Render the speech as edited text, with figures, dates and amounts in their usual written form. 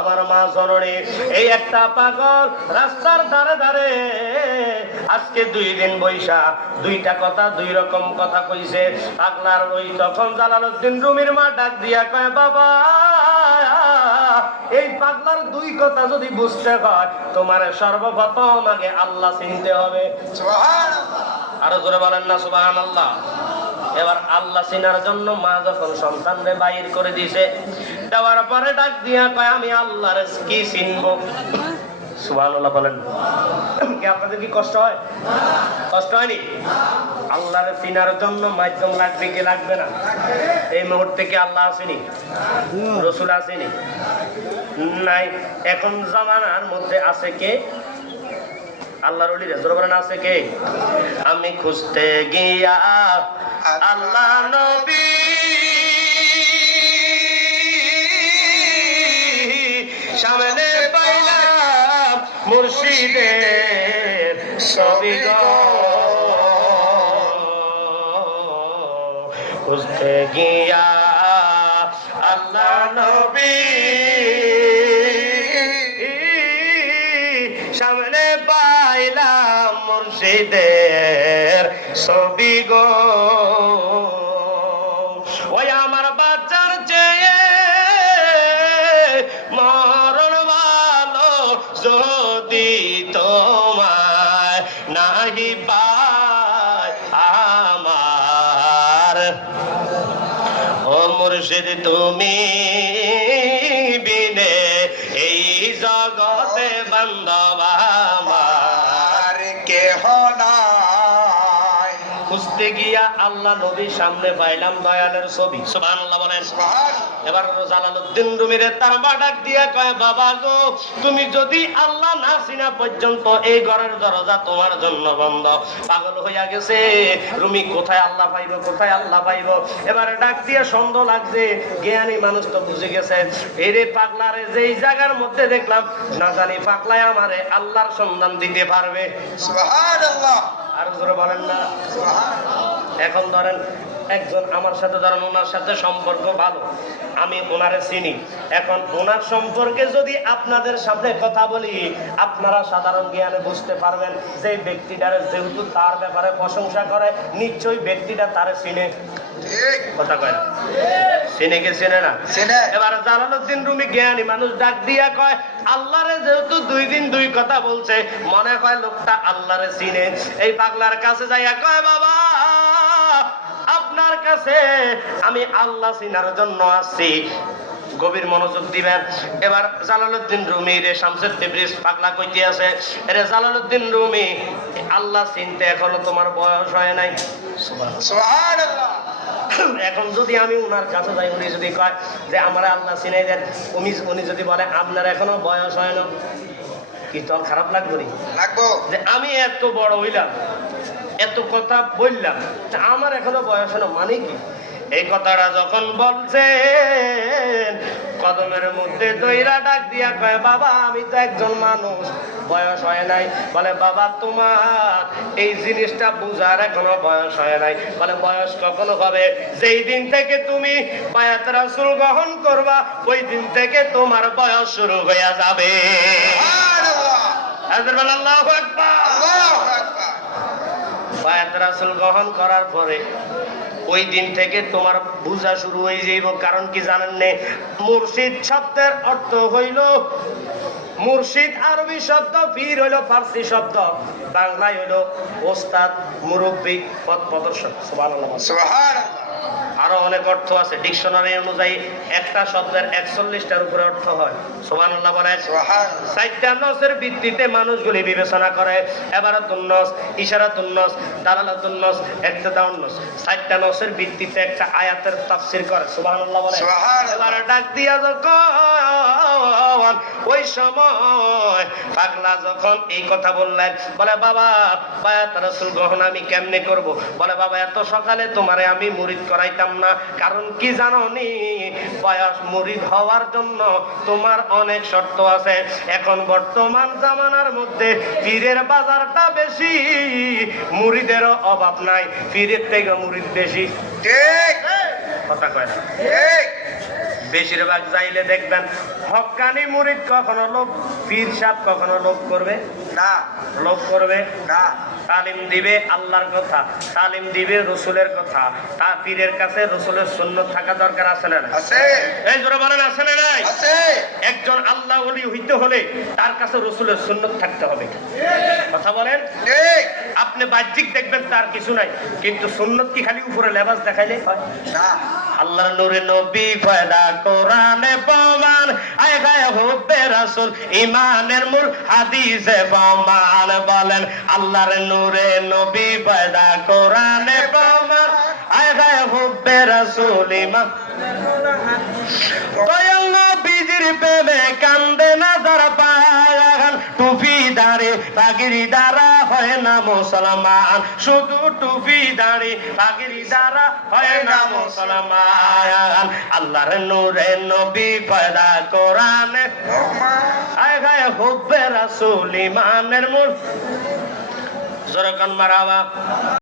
আমার মা জননী, এই একটা পাগল রাস্তার ধারে ধারে আজকে 2 দিন বৈশা দুইটা কথা, 2 রকম কথা কইছে। পাগলার ওই তখন জালালউদ্দিন রুমির মা ডাক দিয়া কয়, বাবা এই পাগলার 2 কথা যদি বুঝতে হয়, তোমার সর্বপ্রথম আগে আল্লাহ চিনতে হবে। সুবহানাল্লাহ, আরো জোরে বলেন না সুবহানাল্লাহ। এবার আল্লাহ চিনার জন্য মা যখন সন্তানরে বাইর করে দিয়েছে, দেওয়ার পরে ডাক দিয়া কয়, আমি আল্লাহর কি চিনবো? সুবহানাল্লাহ বলেন। কি আপনাদের কি কষ্ট হয়? কষ্ট হয়নি? আল্লাহর চিনার জন্য মাধ্যম লাগবে কি লাগবে না? এই মুহূর্তে কি আল্লাহ আসেনি? রাসূল আসেনি? নাই। এখন জামানার মধ্যে আছে কে? আল্লাহর ওলি রাসূল বলেন আছে কে? আমি খুঁজতে গিয়া আল্লাহ নবী সামনে পাইলাম মুর্শিদের ছবি গো, খুঁজতে গিয়া আল্লাহ নবী সামনে পাইলাম মুর্শিদের ছবি গো। ওই আমার বাচ্চার চেয়ে মরণ ভালো যদি তোমায় নাহি পায় আমার, ও মুর্শিদ তুমি বিনে এই জগতে বান্ধব আমার কেহ নাই। খুঁজতে গিয়া আল্লাহ নবীর সামনে পাইলাম দয়ালের ছবি। সুবহানাল্লাহ বলেন। এবার জালালউদ্দিন রুমির তার মা ডাক দিয়া কয়, বাবা গো তুমি যদি আল্লাহ না চিনা পর্যন্ত এই ঘরের দরজা তোমার জন্য বন্ধ। পাগল হইয়া গেছে রুমি, কোথায় আল্লাহ পাইব, কোথায় আল্লাহ পাইব। এবারে ডাক দিয়া সন্দেহ লাগছে, জ্ঞানী মানুষ তো বুঝে গেছে, এরে পাগলারে যেই জায়গার মধ্যে দেখলাম না জানি পাগলায় আমারে আল্লাহর সন্ধান দিতে পারবে। সুবহানাল্লাহ, আর জোরে বলেন না সুবহানাল্লাহ। এখন ধরেন একজন আমার সাথে, ধরেন ওনার সাথে সম্পর্ক ভালো, আমি ওনারে চিনি। এখন ওনার সম্পর্কে যদি আপনাদের সামনে কথা বলি, আপনারা সাধারণ জ্ঞানে বুঝতে পারবেন যে ব্যক্তিটার যেহেতু তার ব্যাপারে প্রশংসা করে, নিশ্চয়ই ব্যক্তিটা তারে চিনে। কথা কয় না? চিনে কি চিনে না? এবার জালালউদ্দিন রুমি জ্ঞানী মানুষ ডাক দিয়া কয়, আল্লাহরে যেহেতু 2 দিন 2 কথা বলছে, মনে হয় লোকটা আল্লাহরে চিনে। এই পাগলার কাছে যাইয়া কয়, বাবা আপনার কাছে আমি আল্লাহ চিনার জন্য আসছি, গভীর মনোযোগ দিবেন। এবার জালালউদ্দিন রুমি রে শামসুদ তাবরিজ পাগলা কইতে আছে, রে জালালউদ্দিন রুমি আল্লাহ চিনতে এখনো তোমার বয়স হয় নাই। সুবহানাল্লাহ। এখন যদি আমি উনার কাছে যাই, উনি যদি কয় যে আমার আল্লাহ চিনাই দেন, উনি যদি বলে আপনার এখনো বয়স হয় না, কি তো খারাপ লাগবে? লাগবো যে আমি এত বড় হইলাম, এত কথা বললাম, আমার এখনো বয়স হলো, মানে কি? এই কথাটা যখন বলছেন, কদমের মধ্যে দইরা ডাক দিয়া কয়, বাবা আমি তো একজন মানুষ, বয়স হয় নাই। বলে, বাবা তোমার এই জিনিসটা বুঝার এখনো বয়স হয় নাই। বলে, বয়স কখনো হবে? যেই দিন থেকে তুমি বায়াত রাসূল গ্রহণ করবা, ওই দিন থেকে তোমার বয়স শুরু হয়ে যাবে। আল্লাহু আকবার, আল্লাহু আকবার। বায়াত রাসূল গ্রহণ করার পরে ওই দিন থেকে তোমার বুঝা শুরু হয়ে যাইব। কারণ কি জানেন নে? মুর্শিদ শব্দের অর্থ হইল, মুর্শিদ আরবি শব্দ, পীর হইল ফার্সি শব্দ, বাংলায় হইল ওস্তাদ, মুরব্বী, পথ প্রদর্শক। সুবহানাল্লাহ, সুবহানাল্লাহ। আরো অনেক অর্থ আছে, ডিকশনারি অনুযায়ী একটা শব্দের 41টার উপরে অর্থ হয়। সুবহানাল্লাহ বলে। সুবহানাল্লাহ। 4টা নসের ভিত্তিতে মানুষগুলি বিবেচনা করে। এবারাতুন নস, ইশারাতুন নস, দালালাতুন নস, ইক্তিদাউন নস। 4টা নসের ভিত্তিতে একটা আয়াতের তাফসীর করে। সুবহানাল্লাহ বলে। এবার ডাক দিয়া যখন ওই সময় পাগলা যখন এই কথা বললেন, বলে, বাবা বায়াত রাসূল গ্রহণ আমি কেমনে করব? বলে, বাবা এত সকালে তোমারে আমি মুরিদ করাইতাম না। কারণ কি জানো নি? বয়স মুরিদ হওয়ার জন্য তোমার অনেক শর্ত আছে। এখন বর্তমান জামানার মধ্যে পীরের বাজারটা বেশি, মুরিদেরও অভাব নাই, পীরের থেকে মুরিদ বেশি। ঠিক কথা কয় না? ঠিক। বেশিরভাগ যাইলে দেখবেন হক্কানি মুরিদ কখনো লোভ, পীর সাহেব কখনো লোভ করবে না, লোভ করবে না। তালিম দিবে আল্লাহর কথা, তালিম দিবে রসুলের কথা। তা পীরের কাছে রসুলের সুন্নত থাকা দরকার আছে না? আছে। এই জোরে বলেন আছে না নাই? আছে। একজন আল্লাহ ওলি হইতে হলে তার কাছে রসুলের সুন্নত থাকতে হবে। কথা বলেন। ঠিক। আপনি বাহ্যিক দেখবেন তার কিছু নাই, কিন্তু সুন্নত কি খালি উপরে লেবাস দেখাইলে হয়? না। আল্লাহর নূরে নবী পয়দা কোরআনে প্রমাণ, আয় গায়ে হুব্বে রাসূল ঈমানের মূল হাদিসে প্রমাণ। বলেন আল্লাহর নূরে নবী পয়দা কোরআনে প্রমাণ, আয় গায়ে হুব্বে রাসূল ঈমান। দয়াল নবীজির প্রেমে কান্দে না যারা পাগল, টুপি দাড়ি পাগড়ি দ্বারা হয় না মুসলমান, শুধু টুপি দাড়ি পাগড়ি দ্বারা হয় না মুসলমান। আল্লাহর নূরে নবী পয়দা কোরআনে, আয় গায়ে হুব্বে রাসূল ঈমানের মূল। জোরে কান মারহাবা।